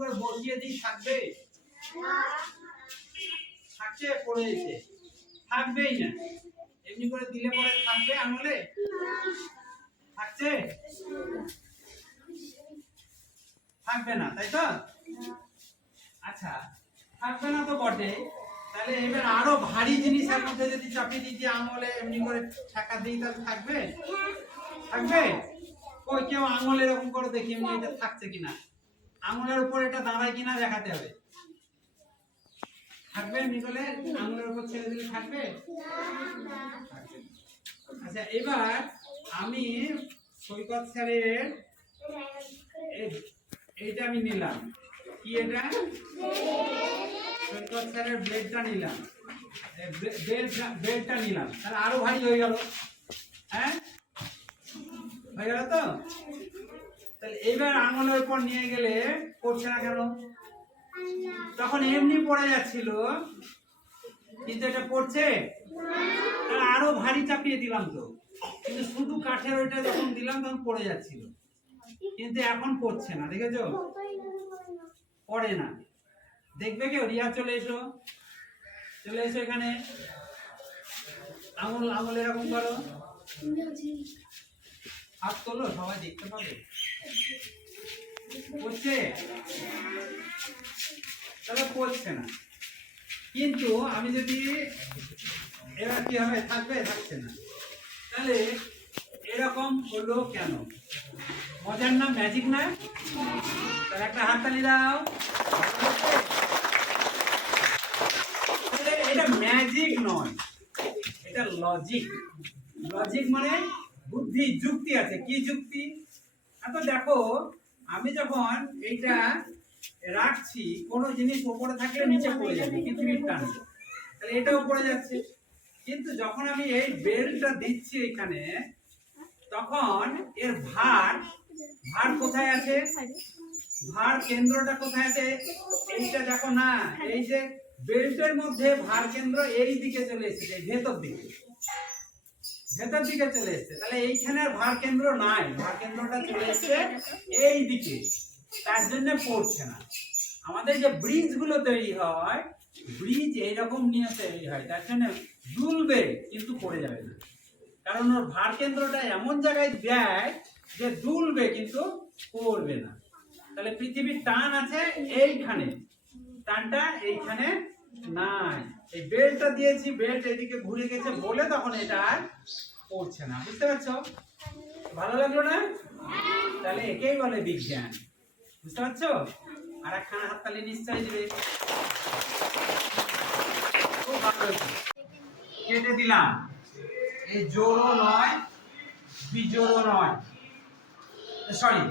করে বসিয়ে দিই থাকবে? থাকছে পড়েছে, থাকবেই না। এমনি করে দিলে পরে থাকবে আঙুলে? থাকছে? থাকবে না, তাই তো? আচ্ছা, থাকবে না তো বটে। তাহলে এবার আরো ভারী জিনিসের মধ্যে যদি চাপিয়ে দিই আঙুলে এমনি করে ঠেকা দিই, তাহলে থাকবে? থাকবে? ওই কেউ আঙুল এরকম করে দেখি এমনি এটা থাকছে কিনা, আঙুলের উপর এটা দাঁড়ায় কিনা দেখাতে হবে। থাকবে এমনি করে আঙুলের উপর ছেড়ে দিলে থাকবে? আচ্ছা, এবার আমি সৈকত স্যারের এইটা আমি নিলাম, কি এটা? সৈকত স্যারের ব্লেডটা নিলাম, বেলটা নিলাম, তাহলে আরো ভারী হয়ে গেল। হ্যাঁ, হয়ে গেল তো? তাহলে এইবার আঙুলের উপর নিয়ে গেলে পড়ছে না কেন? তখন এমনি পড়ে যাচ্ছিল, কিন্তু এটা পড়ছে? তাহলে আরো ভারী চাপিয়ে দিলাম তো, কিন্তু শুধু কাঠের ওইটা যখন দিলাম তখন পড়ে যাচ্ছিল, কিন্তু এখন পড়ছে না। দেখেছো? পড়ে না। দেখবে কেউ? রিয়া চলে এসো, চলে এসো এখানে। আঙুল আঙুল এরকম করো, হাত তোলো, সবাই দেখতে পাবে। পড়ছে? তাহলে পড়ছে না। কিন্তু আমি যদি এবার কি হবে? থাকবে? থাকছে না। তাহলে এরকম হলো কেন? মজার না? ম্যাজিক না? তাহলে একটা হাততালি দাও। এটা ম্যাজিক নয়, এটা লজিক। লজিক মানে বুদ্ধি, যুক্তি আছে। কি যুক্তি? তো দেখো, আমি যখন এইটা রাখছি, কোনো জিনিস উপরে থাকলে নিচে পড়ে যাবে পৃথিবীর টানে, তাহলে এটাও পড়ে যাচ্ছে। কিন্তু যখন আমি এই বেলটা দিচ্ছি এখানে, তখন এর ভার কোথায় আছে? ভার কেন্দ্রটা কোথায় আছে? এইটা দেখো না, এই যে বেল্টের মধ্যে ভার কেন্দ্র এই দিকে চলে এসেছে, ভেতর দিকে, ভেতর দিকে চলে এসেছে। তাহলে এইখানে আর ভার কেন্দ্র নাই, ভার কেন্দ্রটা চলে এসেছে এই দিকে, তার জন্য পড়ছে না। আমাদের যে ব্রিজ গুলো তৈরি হয়, ব্রিজ এইরকম নিয়ে তৈরি হয়, তার জন্য দুলবে কিন্তু পড়ে যাবে না, কারণ ওর ভার কেন্দ্রটা এমন জায়গায় দেয় যে দুলবে কিন্তু পড়বে না। তাহলে পৃথিবীর টান আছে এইখানে, টানটা এইখানে নাই। এই বেল্টটা দিয়েছি, বেল্ট এদিকে ঘুরে গেছে বলে তখন এটা আর পড়ছে না। বুঝতে পারছো? ভালো লাগলো না? তাহলে একেই বলে বিজ্ঞান। বুঝতে পারছো? আর একখানা হাততালি নিশ্চয়ই দিবে। খুব ভালো, কেটে দিলাম। এই জোড়ও নয়, বিজোড়ও নয়, সরি,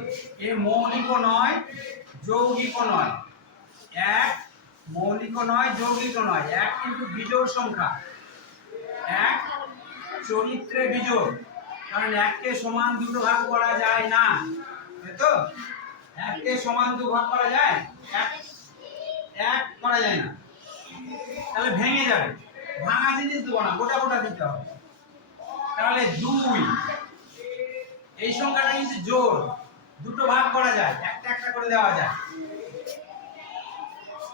এ মৌলিকও নয়, যৌগিকও নয়। এক মৌলিকও নয়, যৌগিকও নয়। এক কিন্তু বিজোড় সংখ্যা, এক চরিত্রে বিজোড়, কারণ এককে সমান দুটো ভাগ করা যায় না, তাই তো? এককে সমান দু ভাগ করা যায়? এক করা যায় না, তাহলে ভেঙে যাবে। ভাঙা জিনিস দেবো না, গোটা গোটা দিতে হবে। তাহলে দুই, এই সংখ্যাটা কিন্তু জোড়, দুটো ভাগ করা যায়, একটা একটা করে দেওয়া যায়।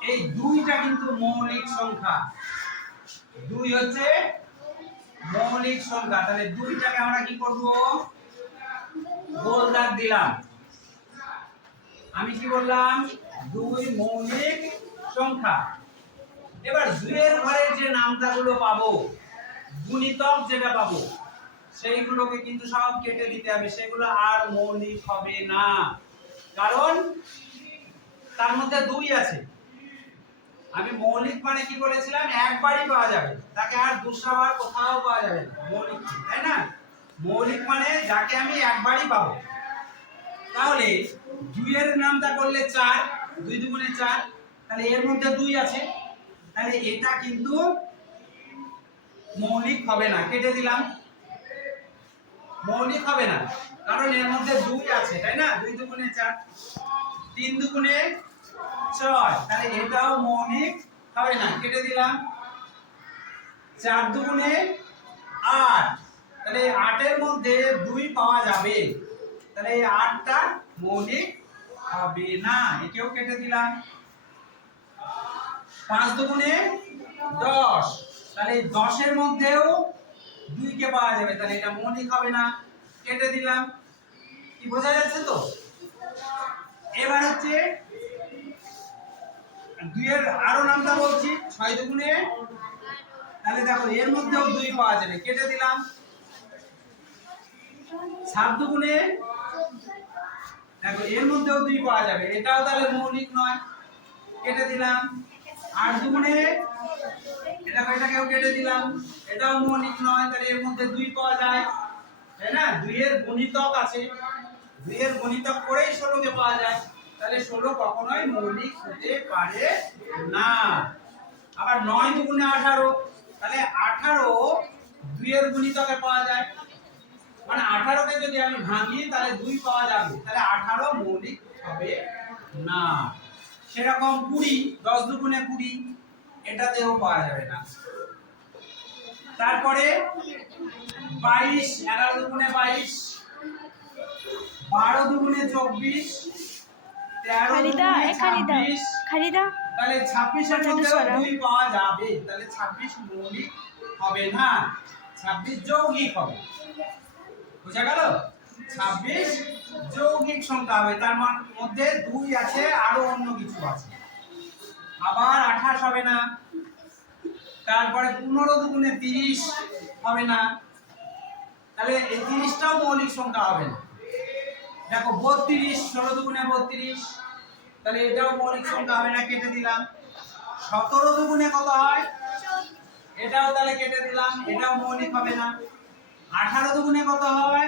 এই দুইটা কিন্তু মৌলিক সংখ্যা, দুই হচ্ছে মৌলিক সংখ্যা। তাহলে দুইটাকে আমরা কি করব? গোল দাগ দিলাম। আমি কি বললাম? দুই মৌলিক সংখ্যা। এবার দুইয়ের ঘরের যে নামতাগুলো পাবো, গুণিতক যেটা পাবো, সেইগুলোকে কিন্তু সব কেটে দিতে হবে, সেগুলো আর মৌলিক হবে না, কারণ তার মধ্যে দুই আছে। আমি মৌলিক মানে কি বলেছিলাম? একবারই পাওয়া যাবে, তাকে আর দুসরাবার কোথাও পাওয়া যাবে না, মৌলিক, তাই না? মৌলিক মানে যাকে আমি একবারই পাবো। তাহলে দুইয়ের নামটা করলে 4, 2 দুগুণে 4, তাহলে এর মধ্যে দুই আছে, তাহলে এটা কিন্তু মৌলিক হবে না, কেটে দিলাম। মৌলিক হবে না, কারণ এর মধ্যে দুই আছে, তাই না? 2 দুগুণে 4, 3 দুগুণে 6, তাহলে এটাও মৌলিক হবে না, কেটে দিলাম। 4 দুগুণে 8, তাহলে 8 এর মধ্যে 2 পাওয়া যাবে, তাহলে এই 8টা মৌলিক হবে না, একেও কেটে দিলাম। 5 দুগুণে 10, তাহলে 10 এর মধ্যেও 2 কে পাওয়া যাবে, তাহলে এটা মৌলিক হবে না, কেটে দিলাম। কি বোঝা যাচ্ছে তো? এবার হচ্ছে 2 এর আরো নামটা বলছি, 6 দুগুণে, তাহলে দেখো এর মধ্যেও 2 পাওয়া যাবে, কেটে দিলাম। 7 দুগুণে, দেখো এর মধ্যেও 2 পাওয়া যাবে, এটাও তাহলে মৌলিক নয়, কেটে দিলাম। 8 দুগুণে, দেখো এটাকেও কেটে দিলাম, এটাও মৌলিক নয়, তাহলে এর মধ্যে 2 পাওয়া যায়, তাই না? 2 এর গুণিতক আছে, 2 এর গুণিতক করেই 16 কে পাওয়া যায়, তাহলে 16 কখনোই মৌলিক হতে পারে না। আবার 9 দুগুণে 18, তাহলে 18 2 এর গুণিতকে পাওয়া যায়, মানে 18 কে যদি আমি ভাঙি তাহলে 2 পাওয়া যাবে, তাহলে 18 মৌলিক হবে না। সেরকম 20, 10 দুগুণে 20, এটাতেও পাওয়া যাবে না। তারপরে 22, 11 দুগুণে 22, 12 দুগুণে 24, 13 দুগুণে 26, তাহলে 26 এর মধ্যেও 2 পাওয়া যাবে, তাহলে 26 মৌলিক হবে না, 26 যৌগিক হবে। বুঝা গেল? 26 যৌগিক সংখ্যা হবে, তার মধ্যে 2 আছে, আরো অন্য কিছু আছে। আবার 28 হবে না। তারপরে 15 দুগুণে 30 হবে না, তাহলে এই 30টাও মৌলিক সংখ্যা হবে না। দেখো 32, 16 দুগুণে 32, তাহলে এটাও মৌলিক সংখ্যা হবে না, কেটে দিলাম। 17 দুগুণে কত হয়? এটাও তাহলে কেটে দিলাম, এটাও মৌলিক হবে না। 18 দুগুণে কত হয়?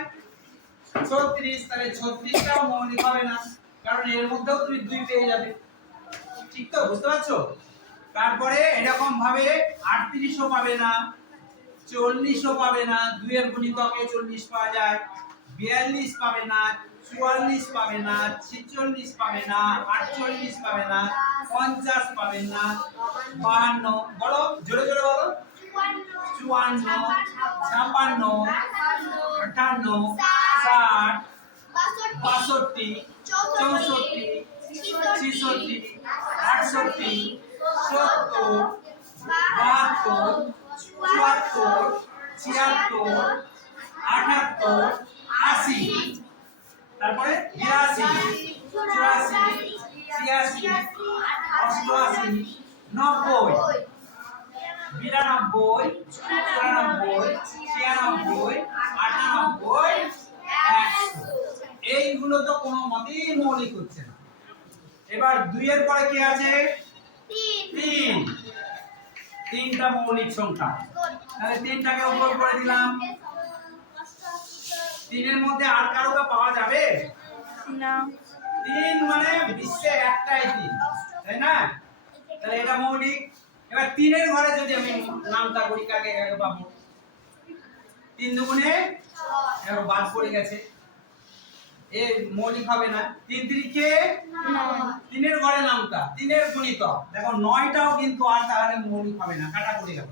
36, তাহলে 36টাও মৌলিক হবে না, কারণ এর মধ্যেও তুমি 2 পেয়ে যাবে। ঠিক তো? বুঝতে পারছো? তারপরে এরকম ভাবে 38ও পাবে না, 40ও পাবে না, 2 এর গুণিতকে 40 পাওয়া যায়, 42 পাবে না, 44 পাবে না, 46 পাবে না, 48 পাবে না, 50 পাবে না, 52, বলো জোরে জোরে বলো, 54, 56, 58, 60, 62, 64, 66, 68, 70, 72, 74, 76, 78, 80, তারপরে 82, 84, 86, 88, 90, 92, 94, 96, 98, 100। এইগুলো তো কোনো মতেই মৌলিক হচ্ছে না। এবার 2 এর পরে কি আছে? 3, 3টা মৌলিক সংখ্যা, তাহলে 3টাকে উপর করে দিলাম। 3 এর মধ্যে আর কারোকে পাওয়া যাবে না, 3 মানে বিশ্বে একটাই 3, তাই না? তাহলে এটা মৌলিক। এবার 3 এর ঘরে যদি আমি নামটা করি, কাকে কাকে পাবো? 3 দুগুণে, এবার বাদ পড়ে গেছে, এ মৌলিক হবে না। 3 3 3 এর ঘরে নামটা, 3 এর গুণিতক, দেখো 9টাও কিন্তু আর তাহলে মৌলিক হবে না, কাটা পড়ে গেল,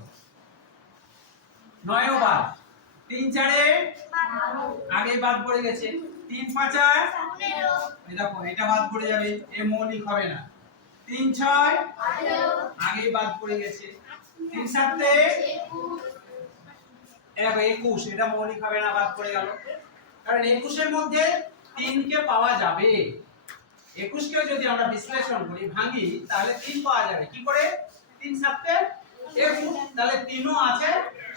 9ও বাদ। 3 4 আগে বাদ পড়ে গেছে, 3 5 এই দেখো এটা বাদ পড়ে যাবে, এ মৌলিক হবে না। 3 6 আগে বাদ পড়ে গেছে, 3 7 21, এটা মৌলিক হবে না, বাদ পড়ে গেল, কারণ 21 এর মধ্যে 3 কে পাওয়া যাবে। 21 কেও যদি আমরা বিশ্লেষণ করি, ভাঙি, তাহলে 3 পাওয়া যাবে। কি করে? 3 7 21, তাহলে 3ও আছে,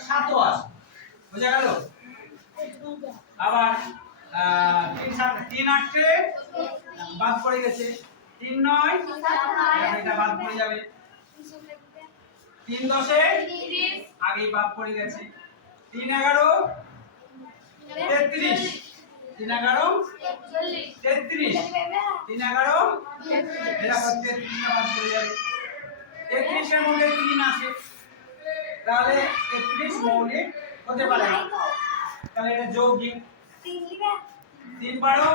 7ও আছে। বুঝা গেল? আবার 3 7 3 8 বাদ পড়ে গেছে, 3 9 এটা বাদ পড়ে যাবে, 3 10 আগেই বাদ পড়ে গেছে, 3 11 33, 3 11 33, 3 11 এটা 33 বাদ পড়ে যাবে। 33 এর মধ্যে 3 আছে, তাহলে 33 মৌলিক হতে পারে না, তাহলে এটা যৌগিক। 3 12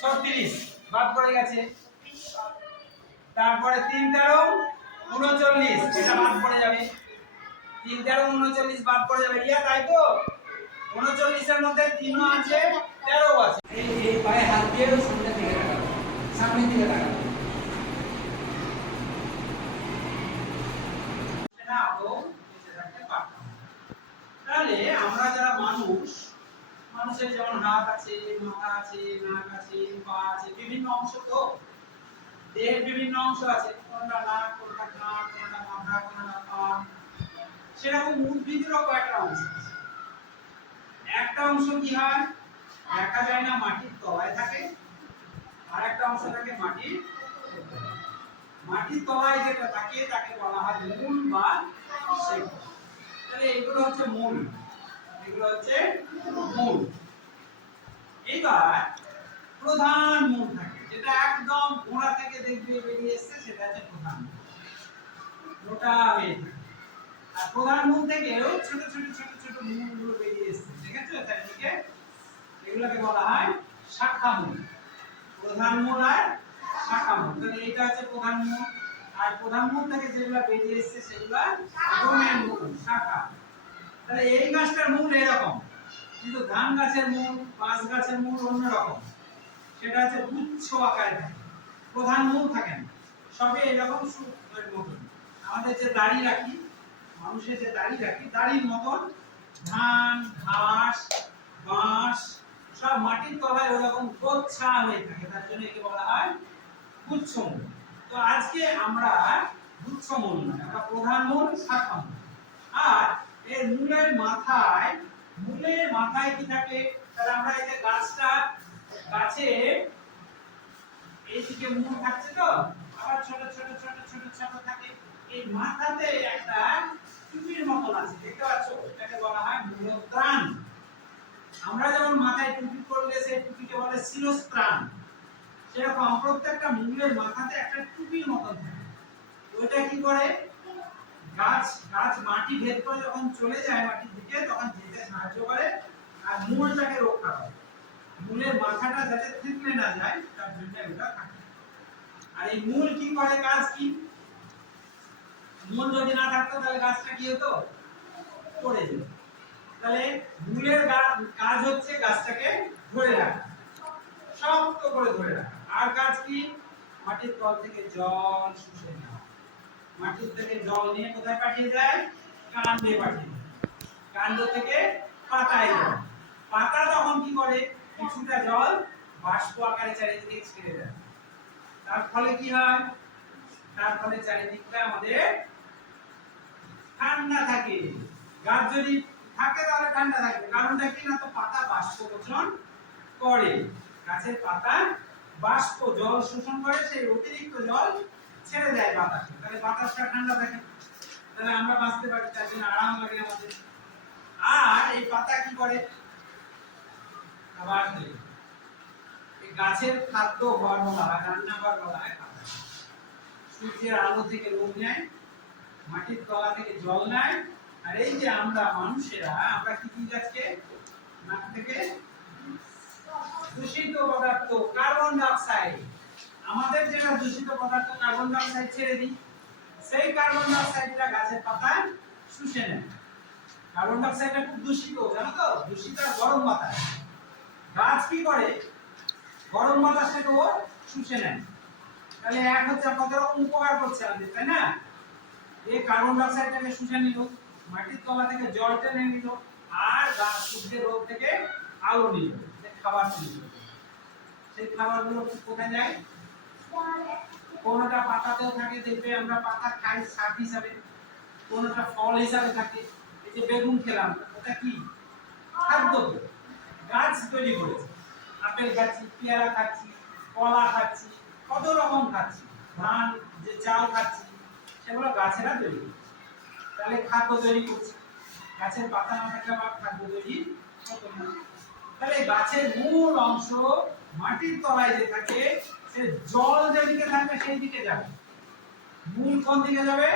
36 বাদ পড়ে গেছে, তারপরে 3 13 39 এটা বাদ পড়ে যাবে, 3 13 39 বাদ পড়ে যাবে, ইয়া তাই তো? 39 এর মধ্যে 3ও আছে, 13ও আছে। এই পায়ে হাত দিয়ে শুনতে দেখে রাখো। সামনের দিকে তাকাবো সেটা আদৌ বেঁচে থাকতে পারতাম না। তাহলে আমরা যারা মানুষ, মানুষের যেমন হাত আছে, মাথা আছে, নাক আছে, পা আছে, বিভিন্ন অংশ তো দেহের বিভিন্ন অংশ আছে, কোনটা নাক, কোনটা কান, কোনটা মাথা, কোনটা পা, সেরকম উদ্ভিদেরও কয়েকটা অংশ আছে। একটা অংশ কি হয় দেখা যায় না, মাটির তলায় থাকে, আর একটা অংশ থাকে মাটির উপরে। মাটির তলায় যেটা থাকে তাকে বলা হয় মূল বা শেকড়। তাহলে এগুলো হচ্ছে মূল, এগুলো হচ্ছে মূল। এবার প্রধান মূল থাকে, যেটা একদম গোড়া থেকে দেখবে বেরিয়ে এসেছে, সেটা হচ্ছে প্রধান মূল, মোটা হয়ে থাকে। আর প্রধান মূল থেকেও ছোট ছোট ছোট ছোট মূলগুলো বেরিয়ে এসেছে, ঠিক আছে? চারিদিকে এগুলোকে বলা হয় শাখা মূল। প্রধান মূল আর শাখা মূল। তাহলে এটা হচ্ছে প্রধান মূল, আর প্রধান মূল থেকে যেগুলো বেরিয়ে এসেছে সেগুলো গমের মূল, শাখা। তাহলে এই গাছটার মূল এরকম, কিন্তু ধান গাছের মূল, বাঁশ গাছের মূল অন্যরকম, সেটা হচ্ছে গুচ্ছ আকারে থাকে, প্রধান মূল থাকে না, সবে এরকম সূত্রের মতন। আমাদের যে দাড়ি রাখি, মানুষের যে দাড়ি রাখি, দাড়ির মতন ধান, ঘাস, বাঁশ সব মাটির তলায় ওরকম গোচ্ছা হয়ে থাকে, তার জন্য একে বলা হয় গুচ্ছমূল। তো আজকে আমরা গুচ্ছমূল নয়, আমরা প্রধান মূল, শাখা মূল। আর এর মূলের মাথায় কি থাকে? তাহলে আমরা এই যে গাছটা, গাছে এইদিকে মূল থাকছে, তো আবার ছোট ছোট ছোট ছোট ছোট থাকে, এই মাথাতে একটা টুপির মতন আছে, দেখতে পাচ্ছ? এটাকে বলা হয় মূলত্রাণ। আমরা যেমন মাথায় টুপি পরলে সেই টুপিকে বলে শিরস্ত্রাণ, সেরকম প্রত্যেকটা মূলের মাথাতে একটা টুপির মতন থাকে। ওইটা কি করে? গাছ মাটি ভেদ করে যখন চলে যায় মাটির দিকে, তখন যেতে সাহায্য করে আর মূলটাকে রক্ষা করে। মূলের মাথাটা যাতে থেতলে না যায় তার জন্য ওটা থাকে। আর এই মূল কি করে, কাজ কি? মূল যদি না থাকতো তাহলে গাছটা কি হতো? পড়ে যেত। তাহলে মূলের কাজ হচ্ছে গাছটাকে ধরে রাখা, শক্ত করে ধরে রাখা। আর কাজ কি? মাটির তল থেকে জল শুষে নেওয়া। মাটির থেকে জল নিয়ে কোথায় পাঠিয়ে দেয়? কাণ্ডে পাঠিয়ে দেয়। কাণ্ড থেকে পাতায় যায়। পাতা তখন কি করে? কিছুটা জল বাষ্প আকারে চারিদিকে ছেড়ে দেয়। তার ফলে কি হয়? তার ফলে চারিদিকটা আমাদের ঠান্ডা থাকে। গাছ যদি থাকে তাহলে ঠান্ডা থাকবে, কারণটা কি? না তো পাতা বাষ্প শোষণ করে। গাছের পাতা বাষ্প জল শোষণ করে, সেই অতিরিক্ত জল ছেড়ে দেয় বাতাসে, তাহলে বাতাসটা ঠান্ডা থাকে, তাহলে আমরা বাঁচতে পারি, তার জন্য আরাম লাগে আমাদের। আর এই পাতা কি করে? আবার এই গাছের খাদ্য ঘর বলা হয়, রান্নাঘর বলা হয় পাতা। সূর্যের আলো থেকে রোদ নেয়, মাটির তলা থেকে জল নেয়। আর এই যে আমরা মানুষেরা, আমরা কি দিই গাছকে? নাক থেকে দূষিত পদার্থ, কার্বন ডাই অক্সাইড, আমাদের যেটা দূষিত পদার্থ কার্বন ডাই অক্সাইড ছেড়ে দিই, সেই কার্বন ডাই অক্সাইডটা গাছের পাতা শুষে নেয়। কার্বন ডাই অক্সাইডটা খুব দূষিত, জানো তো? দূষিত আর গরম বাতাস। গাছ কি করে? গরম বাতাসটাকে ও শুষে নেয়। তাহলে এক হচ্ছে কত রকম উপকার করছে আমাদের, তাই না? এই কার্বন ডাই অক্সাইডটাকে শুষে নিল, মাটির তলা থেকে জল টেনে নিল, আর গাছ সূর্যের রোদ থেকে আলো নিল, খাবার নিল। সেই খাবারগুলো কোথায় যায়? কোনটা পাতাতেও থাকে, দেখবে আমরা পাতা খাই শাক হিসাবে, কোনটা ফল হিসাবে থাকে। এই যে বেগুন খেলাম, ওটা কি খাদ্য? গাছ তৈরি করেছে। আপেল খাচ্ছি, পেয়ারা খাচ্ছি, কলা খাচ্ছি, কত রকম খাচ্ছি, ধান যে চাল খাচ্ছি, সেগুলো গাছেরা তৈরি করছে। তাহলে খাদ্য তৈরি করছে। গাছের পাতা না থাকলে আবার খাদ্য তৈরি হতো না। তাহলে গাছের মূল অংশ মাটির তলায় যে থাকে, সে জল যেদিকে থাকবে সেই দিকে যাবে। মূল কোন দিকে যাবে?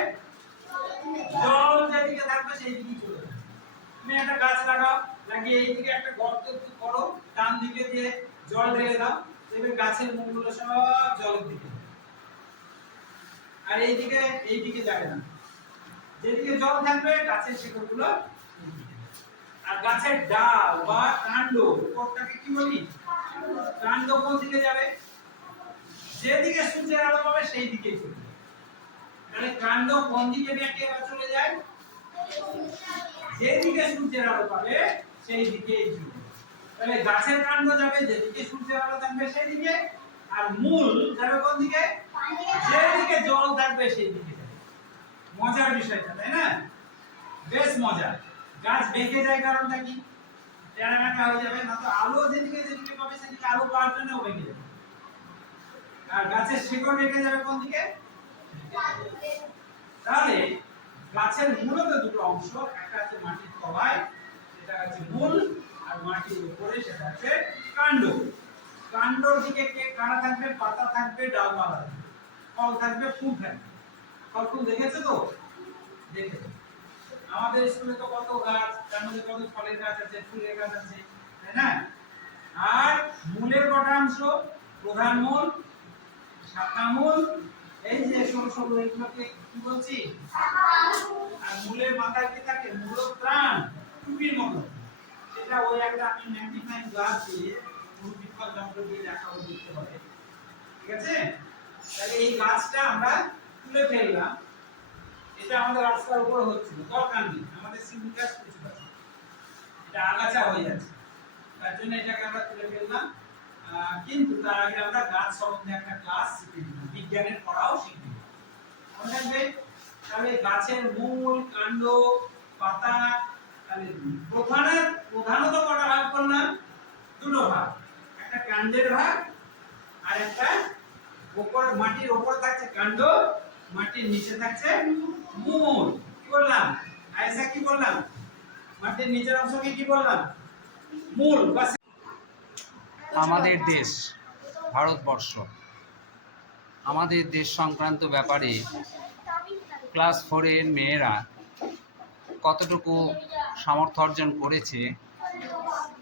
জল যেদিকে থাকবে সেই দিকে চলে যাবে। তুমি একটা গাছ লাগাও, লাগিয়ে এইদিকে একটা গর্ত করো, ডান দিকে দিয়ে জল ঢেলে দাও, দেখবে গাছের মূলগুলো সব জলের দিকে, আর এইদিকে যাবে না। যেদিকে জল থাকবে গাছের শিকড়গুলো, আর গাছের ডাল বা কাণ্ড, উপরটাকে কি বলি? কাণ্ড কোন দিকে যাবে? যেদিকে সূর্যের আলো পাবে সেই দিকেই চলে যাবে। তাহলে কাণ্ড কোন দিকে বেঁকে চলে যায়? যেদিকে সূর্যের আলো পাবে সেই দিকেই চলে যাবে। তাহলে গাছের কাণ্ড যাবে যেদিকে সূর্যের আলো থাকবে সেই দিকে, আর মূল যাবে কোন দিকে? যেদিকে জল থাকবে সেই দিকে যাবে। মজার বিষয়টা, তাই না? বেশ মজা। গাছ বেঁকে যায় কারণটা কি? টেরাকাটা হয়ে যাবে না তো, আলো যেদিকে যেদিকে পাবে সেদিকে আলো পাওয়ার জন্য বেঁকে যাবে। আর গাছের শিকড় বেঁকে যাবে কোন দিকে? তাহলে গাছের মূলত দুটো অংশ, একটা আছে মাটির তলায় সেটা হচ্ছে মূল, আর মাটির উপরে সেটা হচ্ছে কাণ্ড। কাণ্ডর দিকে কে কারা থাকবে? পাতা থাকবে, ডালপালা থাকবে, ফল থাকবে, ফুল থাকবে। ফল ফুল দেখেছো তো? দেখেছো। আমাদের স্কুলে তো কত গাছ, তার মধ্যে কত ফলের গাছ আছে, ফুলের গাছ আছে, তাই না? আর মূলের কটা অংশ? প্রধান মূল, শাখা মূল, এই যে সরু সরু এগুলোকে কি বলছি? আর মূলের মাথায় কি থাকে? মূলত্রাণ, টুপির মতো। সেটা ওই একটা আমি ম্যাগনিফাইং গ্লাস দিয়ে মূলবিজ্ঞান যন্ত্র দিয়ে দেখাবো, দেখতে হবে। ঠিক আছে? তাহলে এই গাছটা আমরা তুলে ফেললাম। এটা আমাদের রাস্তার উপর হচ্ছিল, দরকার নেই, আমাদের সিভিল গাছ কিছু আছে, এটা আগাছা হয়ে যাচ্ছে, তার জন্য এটাকে আমরা তুলে ফেললাম। কিন্তু তার আগে আমরা গাছ সম্বন্ধে একটা ক্লাস শিখে নিলাম, বিজ্ঞানের পড়াও শিখে নিলাম। মনে রাখবে? তাহলে গাছের মূল, কাণ্ড, পাতা, তাহলে প্রধানত কটা ভাগ করলাম? দুটো ভাগ, একটা কাণ্ডের ভাগ আর একটা উপর, মাটির উপর থাকছে কাণ্ড, মাটির নিচে থাকছে মূল। কি বললাম আয়েশা? কি বললাম? মাটির নিচের অংশকে কি বললাম? মূল। আমাদের দেশ ভারতবর্ষ, আমাদের দেশ সংক্রান্ত ব্যাপারে ক্লাস 4-এর মেয়েরা কতটুকু সামর্থ্য অর্জন করেছে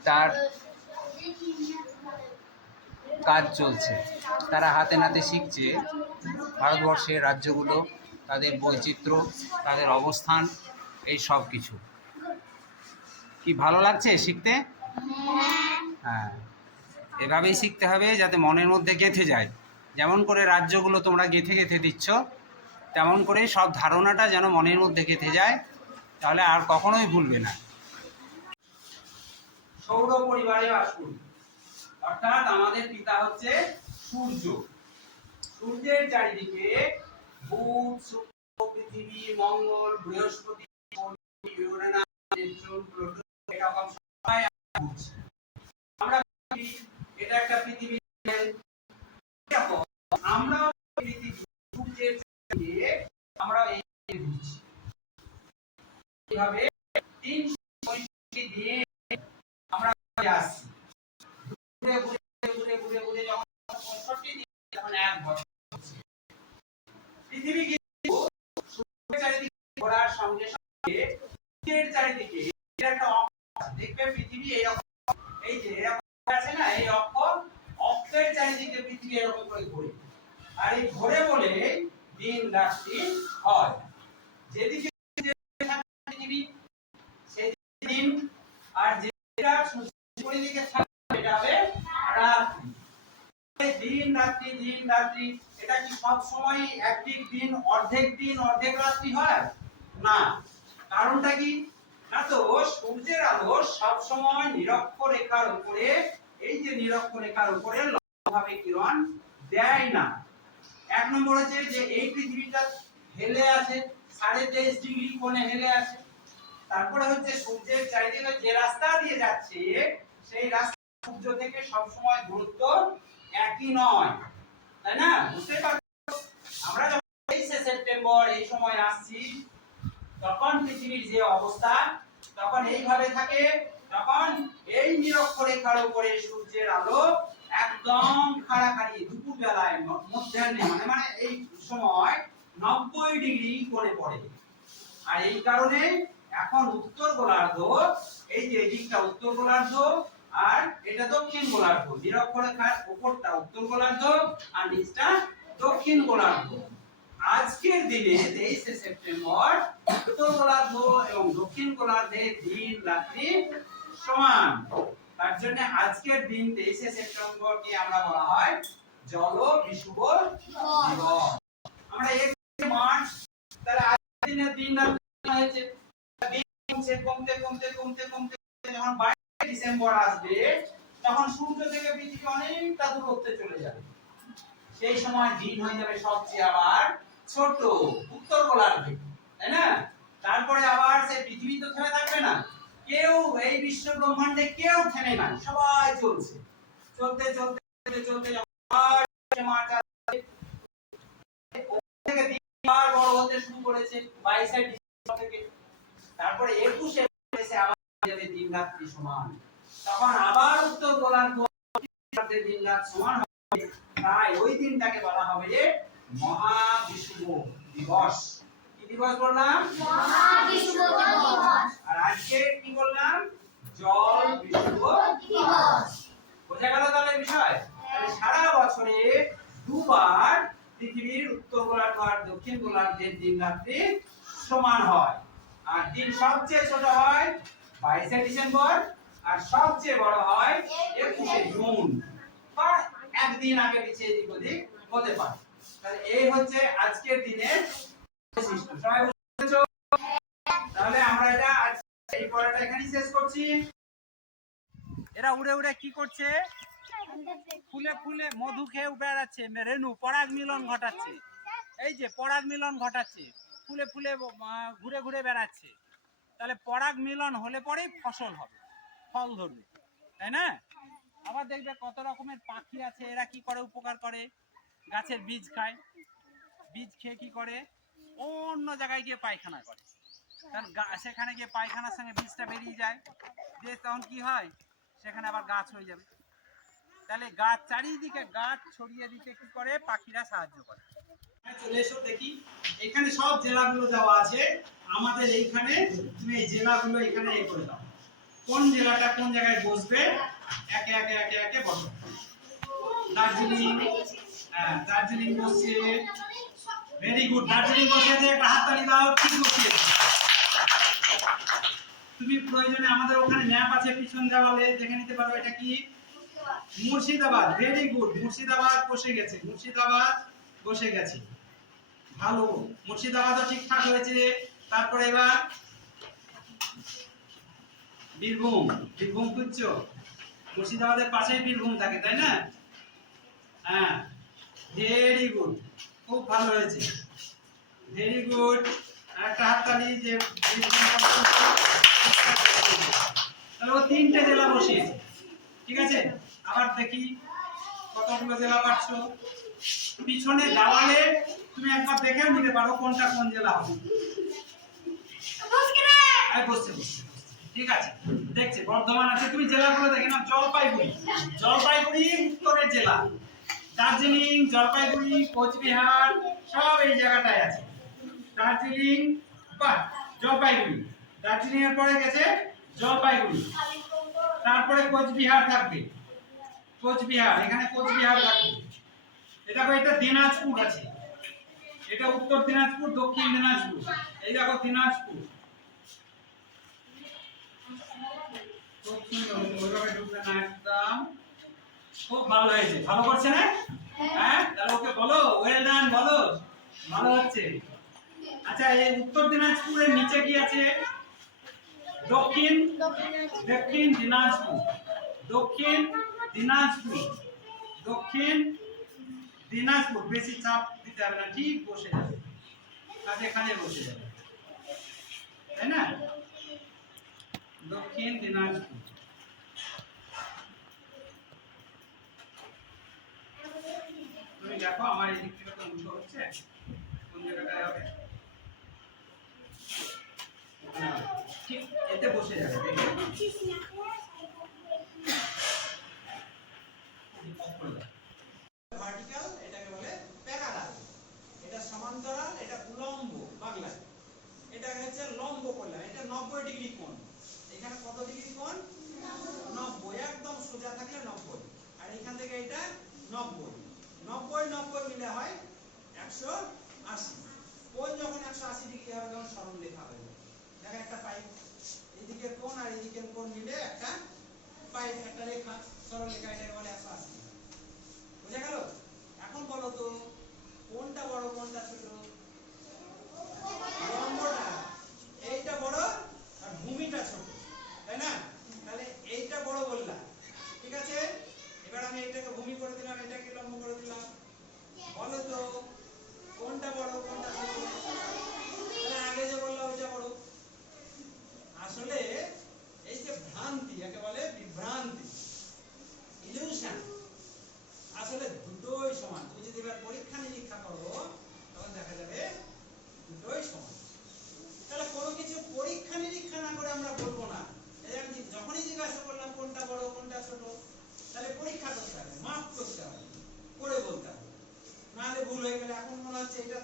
তার কাজ চলছে। তারা হাতে নাতে শিখছে ভারতবর্ষের রাজ্যগুলো, তাদের বৈচিত্র্য, তাদের অবস্থান, এই সব কিছু। কি ভালো লাগছে শিখতে? হ্যাঁ, এভাবেই শিখতে হবে যাতে মনের মধ্যে গেঁথে যায়। যেমন করে রাজ্যগুলো তোমরা গেঁথে গেঁথে দিচ্ছ, তেমন করে সব ধারণাটা যেন মনের মধ্যে গেঁথে যায়, তাহলে আর কখনোই ভুলবে না। সৌর পরিবারে বাস করি, অর্থাৎ আমাদের পিতা হচ্ছে সূর্য। সূর্যের চারিদিকে বুধ, শুক্র, পৃথিবী, মঙ্গল, বৃহস্পতি, ইউরেনাস, নেপচুন, প্লুটো এরকম সবাই ঘুরছে। আমরা এটা একটা পৃথিবী, আমরা পৃথিবী সূর্যের চারিদিকে আমরা এই ঘুরছি। এইভাবে 365 দিন আমরা আসছি, ঘুরে ঘুরে ঘুরে ঘুরে ঘুরে যখন 65 দিন, তখন এক বছর। পৃথিবী কিন্তু সূর্যের চারিদিকে ঘোরার সঙ্গে সঙ্গে সূর্যের চারিদিকে একটা অক্ষ দেখবে, পৃথিবী এরকম, এই যে এরকম আছে না, এই অক্ষের চারিদিকে পৃথিবী এরকম করে ঘোরে। আর এই ঘোরে বলে দিন রাত্রি হয়। যেদিকে পৃথিবী সেই দিন, আর যেটা সূর্যের দিকে থাকবে এটা হবে রাত্রি। দিন রাত্রি দিন রাত্রি, এটা কি সব সময় একদিক দিন, অর্ধেক রাত্রি হয় না? কারণটা কি? না তো, সূর্যের আলো সব সময় নিরক্ষরেখার উপরে, এই যে নিরক্ষরেখার উপরে লম্বভাবে কিরণ দেয় না। এক নম্বর হচ্ছে যে এই পৃথিবীটা হেলে আছে, 23.5 ডিগ্রি কোণে হেলে আছে। তারপরে হচ্ছে সূর্যের চারিদিকে যে রাস্তা দিয়ে যাচ্ছে সেই রাস্তা সূর্য থেকে সব সময় দূরত্ব একই নয়, তাই না? বুঝতে পারছো? আমরা যখন 23 সেপ্টেম্বর এই সময় আসছি, তখন পৃথিবীর যে অবস্থা তখন এইভাবে থাকে, তখন এই নিরক্ষরেখার উপরে সূর্যের আলো একদম খাড়াখাড়ি দুপুর বেলায় মধ্যাহ্নে মানে এই সময় 90 ডিগ্রি কোণে পড়ে। আর এই কারণে এখন উত্তর গোলার্ধ, এই যে দিকটা উত্তর গোলার্ধ আর এটা দক্ষিণ গোলার্ধ, নিরক্ষরেখার উপরটা উত্তর গোলার্ধ আর নিচটা দক্ষিণ গোলার্ধ। আজকের দিনে 23 সেপ্টেম্বর উত্তর গোলার্ধ এবং দক্ষিণ গোলার্ধের দিন রাত্রি সমান। তার জন্য আজকের দিন 23 সেপ্টেম্বরকে আমরা বলা হয় জল বিষুব দিবস। আমরা 1 মার্চ তাহলে আজকের দিনে দিন রাত হয়েছে, দিন কমছে কমতে কমতে কমতে কমতে যখন 22 ডিসেম্বর আসবে তখন সূর্য থেকে পৃথিবী অনেকটা দূরত্বে চলে যাবে। সেই সময় দিন হয়ে যাবে সবচেয়ে আবার ছোট, উত্তর গোলার্ধে, তাই না? তারপরে আবার সেই পৃথিবী তো থেমে থাকবে না, কেউ এই বিশ্ব ব্রহ্মাণ্ডে কেউ থেমে নাই, সবাই চলছে, চলতে চলতে চলতে মার্চ থেকে দিনবার বড় হতে শুরু করেছে 22 ডিসেম্বর থেকে। তারপরে 21 এসে আবার যাবে দিন রাত্রি সমান, তখন আবার উত্তর গোলার্ধে দিন রাত সমান হবে। তাই ওই দিনটাকে বলা হবে মহাবিষুব দিবস। কি দিবস বললাম? মহাবিষুব দিবস। আর আজকে কি বললাম? জল বিষুব দিবস। বোঝা গেল তাহলে বিষয়? তাহলে সারা বছরে দুবার পৃথিবীর উত্তর গোলার্ধ আর দক্ষিণ গোলার্ধের দিন রাত্রি সমান হয়। আর দিন সবচেয়ে ছোট হয় 22 ডিসেম্বর, আর সবচেয়ে বড় হয় 21 জুন, বা একদিন আগে পিছিয়ে এদিক ওদিক হতে পারে। তাহলে এই হচ্ছে আজকের দিনের বৈশিষ্ট্য। সবাই বুঝেছো? তাহলে আমরা এটা এই পড়াটা এখানেই শেষ করছি। এরা উড়ে উড়ে কি করছে? ফুলে ফুলে মধু খেয়ে বেড়াচ্ছে, রেণু পরাগ মিলন ঘটাচ্ছে। এই যে পরাগ মিলন ঘটাচ্ছে, ফুলে ফুলে ঘুরে ঘুরে বেড়াচ্ছে। তাহলে পরাগ মিলন হলে পরেই ফসল হবে, ফল ধরবে, তাই না? আবার দেখবে কত রকমের পাখি আছে, এরা কি করে? উপকার করে, গাছের বীজ খায়, বীজ খেয়ে কি করে? অন্য জায়গায় গিয়ে পায়খানা করে, কারণ সেখানে গিয়ে পায়খানার সঙ্গে বীজটা বেরিয়ে যায়, দিয়ে তখন কি হয়? সেখানে আবার গাছ হয়ে যাবে। তাহলে গাছ চারিদিকে গাছ ছড়িয়ে দিতে কি করে? পাখিরা সাহায্য করে। চলে এসো দেখি, এখানে সব জেলাগুলো দেওয়া আছে আমাদের এইখানে। তুমি এই জেলাগুলো এখানে এ করে দাও, কোন জেলাটা কোন জায়গায় বসবে একে একে একে একে বসো। দার্জিলিং, হ্যাঁ দার্জিলিং বসছে, ভেরি গুড। দার্জিলিং বসেছে, একটা হাততালি দাও, ঠিক বসিয়েছে। তুমি প্রয়োজনে আমাদের ওখানে ম্যাপ আছে পিছন দেওয়ালে, দেখে নিতে পারো। এটা কি? Murshidabad, very good. মুর্শিদাবাদ বসে গেছে, মুর্শিদাবাদ বসে গেছে, ভালো। মুর্শিদাবাদও ঠিকঠাক হয়েছে। তারপরে এবার বীরভূম, বীরভূম খুঁজছো? মুর্শিদাবাদের পাশেই বীরভূম থাকে, তাই না? হ্যাঁ, ভেরি গুড, খুব ভালো হয়েছে, ভেরি গুড। একটা হাততালি যে তাহলে ও 3টে জেলা বসিয়েছে, ঠিক আছে? আবার দেখি কতগুলো জেলা পাচ্ছো। পিছনে দেওয়ালে তুমি একবার দেখেও নিতে পারো কোনটা কোন জেলা হবে। বসছে বসছে, ঠিক আছে। দেখছে বর্ধমান আছে, তুমি জেলাগুলো দেখে নাও। জলপাইগুড়ি, জলপাইগুড়ি উত্তরের জেলা। দার্জিলিং, জলপাইগুড়ি, কোচবিহার সব এই জায়গাটায় আছে। দার্জিলিং বা জলপাইগুড়ি, দার্জিলিং এর পরে গেছে জলপাইগুড়ি, তারপরে কোচবিহার থাকবে, কোচবিহার, এখানে কোচবিহার থাকবে। এটা দিনাজপুর আছে, এটা উত্তর দিনাজপুর, দক্ষিণ দিনাজপুর। এই দেখো দিনাজপুর, একদম খুব ভালো হয়েছে, ভালো করছে না? হ্যাঁ, তাহলে ওকে বলো ওয়েল ডান, বলো ভালো হচ্ছে। আচ্ছা, এই উত্তর দিনাজপুরের নিচে কি আছে? দক্ষিণ, দক্ষিণ দিনাজপুর, দক্ষিণ দিনাজপুর, দক্ষিণ দিনাজপুর। বেশি চাপ দিতে হবে না, ঠিক বসে যাবে, কাছে কাছে বসে যাবে, তাই না? দক্ষিণ দিনাজপুর। তুমি দেখো আমার এই দিক থেকে তো উল্টো হচ্ছে, কোন জায়গাটায় হবে? ঠিক এতে বসে যাবে, দেখে ভার্টিক্যাল, এটাকে বলে প্যারালাল। এটা সমান্তরাল, এটা উলম্ব বাংলায়। এটা হচ্ছে লম্ব করলাম, এটা 90 ডিগ্রি কোণ। এখানে কত ডিগ্রি কোণ? 90, একদম সোজা থাকলে 90। আর এখান থেকে এটা 90, 90 90 মিলে হয় 180। কোণ যখন 180 ডিগ্রি হবে তখন সরল রেখা হয়ে যাবে। দেখো একটা পাইপ, এদিকের কোণ আর এদিকের কোণ মিলে একটা পাইপ, একটা রেখা, সরল রেখা, এটাকে বলে 180। বুঝা গেল?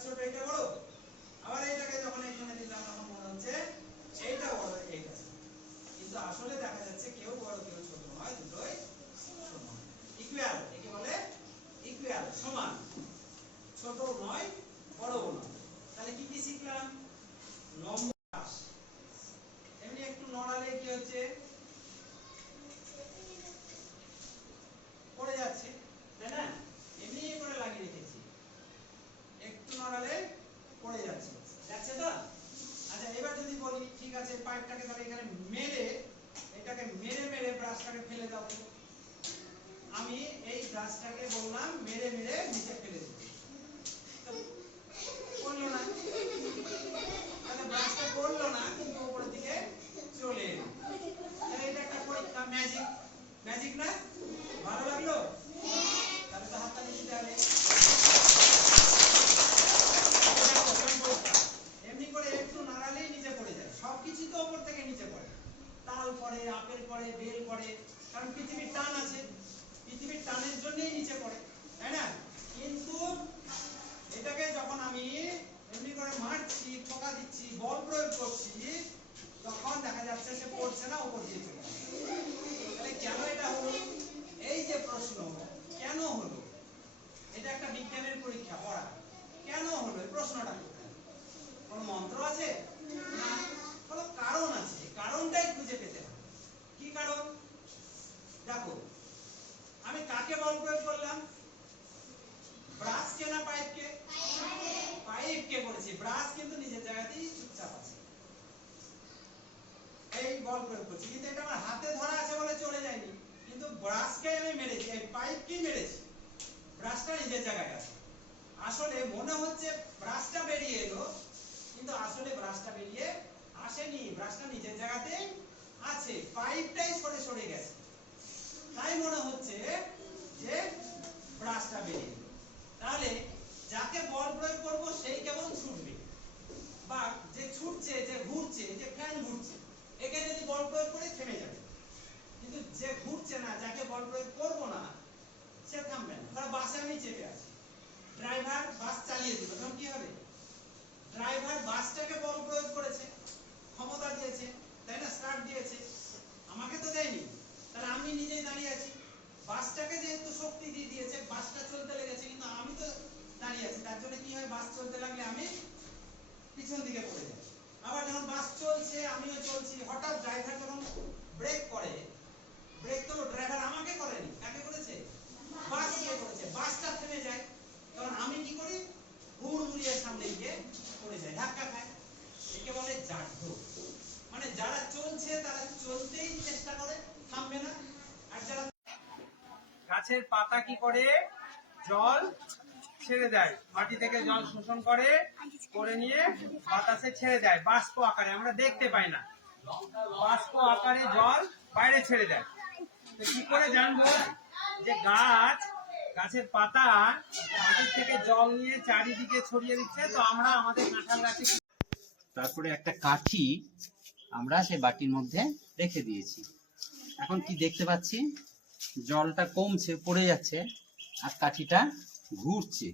ছোট এটা বড়, আবার এইটাকে যখন এখানে দিলাম তখন মনে হচ্ছে এইটা বড় এইটা, কিন্তু আসলে দেখা যাচ্ছে কেউ বড় কেউ ছোট নয়, দুটোই সমান, ইকুয়াল। একে বলে ইকুয়াল, সমান, ছোট নয় বড়ও নয়। তাহলে কি কি শিখলাম? লম্ব ব্রাশ এমনি একটু নড়ালে কি হচ্ছে, পড়ে যাচ্ছে, তাই না? এমনি করে লাগিয়ে রেখেছি, একটু নড়ালে পড়ে যাচ্ছে, যাচ্ছে তো? আচ্ছা এবার যদি বলি ঠিক আছে পাইপটাকে তাহলে এখানে মেরে, এটাকে মেরে মেরে ব্রাশটাকে ফেলে দাও, আমি এই ব্রাশটাকে বললাম মেরে মেরে নিচে ফেলে দিতে, করলো না, তাহলে ব্রাশটা করলো না কিন্তু উপরের দিকে চলে এলো, তাহলে এটা একটা পরীক্ষা, ম্যাজিক, ম্যাজিক না? ভালো লাগলো? তাহলে তো হাতটা দিতে হবে। এমনি করে একটু নাড়ালেই নিচে পড়ে যায়, সবকিছু তো উপর থেকে নিচে পড়ে, তাল পড়ে, আপেল পড়ে, বেল পড়ে, কারণ পৃথিবীর টান আছে, পৃথিবীর টানের জন্যই নিচে পড়ে, তাই না? কিন্তু এটাকে যখন আমি এমনি করে মারছি, ঠোকা দিচ্ছি, বল প্রয়োগ করছি, তখন দেখা যাচ্ছে সে পড়ছে না, উপর দিয়ে চলে যাচ্ছে। তাহলে কেন এটা হলো? এই যে প্রশ্ন কেন হলো, এটা একটা বিজ্ঞানের পরীক্ষা পড়া, কেন হলো এই প্রশ্নটা কোথায়? কোনো মন্ত্র আছে না, কোনো কারণ আছে, কারণটাই খুঁজে পেতে হবে। কি কারণ? দেখো আমি কাকে বল প্রয়োগ করলাম? ব্রাশকে না পাইপকে? পাইপকে করেছি, ব্রাশ কিন্তু নিজের জায়গাতেই চুপচাপ আছে, এই বল প্রয়োগ করছি, কিন্তু এটা আমার হাতে ধরা আছে বলে চলে যায়নি, কিন্তু ব্রাশকে আমি মেরেছি, এই পাইপকেই মেরেছি, ব্রাশটা নিজের জায়গায় আছে। আসলে মনে হচ্ছে ব্রাশটা বেরিয়ে এলো, কিন্তু আসলে ব্রাশটা বেরিয়ে আসেনি, ব্রাশটা নিজের জায়গাতেই আছে, পাইপটাই সরে সরে গেছে, তাই মনে হচ্ছে যে ব্রাশটা বেরিয়ে এলো। তাহলে যাকে বল প্রয়োগ করব সেই কেবল ছুটবে, বা যে ছুটছে, যে ঘুরছে, যে ফ্যান ঘুরছে, একে যদি বল প্রয়োগ করে থেমে যাবে, কিন্তু যে ঘুরছে না, যাকে বল প্রয়োগ করব না, সে থামবে না। ধরো বাসে আমি চেপে আছি, ড্রাইভার বাস চালিয়ে দিল, তখন কি হবে? ড্রাইভার বাসটাকে বল প্রয়োগ করেছে, ক্ষমতা দিয়েছে, তাই না? স্টার্ট দিয়েছে, আমাকে তো দেয়নি, তাহলে আমি নিজেই দাঁড়িয়ে আছি, বাসটাকে যেহেতু শক্তি দিয়ে দিয়েছে, বাসটা চলতে লেগেছে, কিন্তু আমি তো দাঁড়িয়ে আছি, তার জন্য কি হয়? বাস চলতে লাগলে আমি পিছন দিকে পড়ে যাই। আবার যখন বাস চলছে, আমিও চলছি, হঠাৎ ড্রাইভার যখন ব্রেক করে, ব্রেক তো ড্রাইভার আমাকে করেনি, কাকে করেছে? বাসকে করেছে, বাসটা থেমে যায়, তখন আমি কি করি? হুড়মুড়িয়ে সামনে গিয়ে পড়ে যায়, ধাক্কা খায়, একে বলে জাড্য। মানে যারা চলছে তারা চলতেই চেষ্টা করে, থামবে না, আর যারা গাছের পাতা কি করে? জল ছেড়ে দেয়, মাটি থেকে জল শোষণ করে, করে নিয়ে বাতাসে ছেড়ে দেয় বাষ্প আকারে, আমরা দেখতে পাই না, বাষ্প আকারে জল বাইরে ছেড়ে দেয়। তো কি করে জানবো যে গাছের পাতা মাটি থেকে জল নিয়ে চারিদিকে ছড়িয়ে দিচ্ছে? তো আমরা আমাদের কাঁঠাল গাছে, তারপরে একটা কাঠি আমরা সেই বাটির মধ্যে রেখে দিয়েছি। এখন কি দেখতে পাচ্ছি? জলটা কমছে, পড়ে যাচ্ছে, আর কাঠিটা ঘুরছে,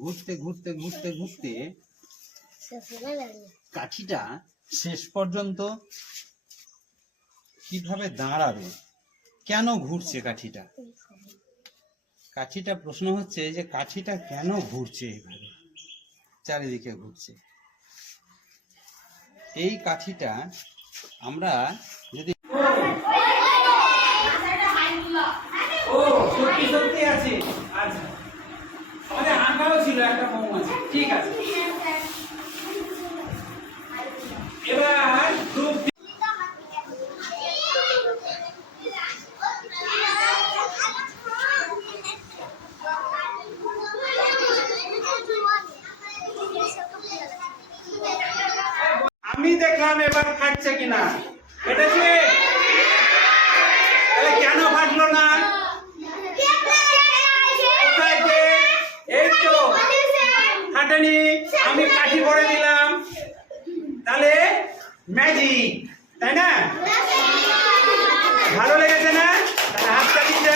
ঘুরতে ঘুরতে ঘুরতে ঘুরতে কাঠিটা শেষ পর্যন্ত কিভাবে দাঁড়াবে? কেন ঘুরছে কাঠিটা? কাঠিটা প্রশ্ন হচ্ছে যে কাঠিটা কেন ঘুরছে, এইভাবে চারিদিকে ঘুরছে? এই কাঠিটা আমরা যদি সত্যি সত্যি আছে, আচ্ছা আমাদের আঁকাও ছিল একটা মৌমাছি, ঠিক আছে। এবার গ্রুপ আমি দেখলাম এবার ফাটছে কিনা, এটা কি? তাহলে কেন ফাটলো না? কোথায় যে? এই তো ফাটেনি, আমি কাঠি ভরে দিলাম, তাহলে ম্যাজিক, তাই না? ভালো লেগেছে না? হাতটা দিতে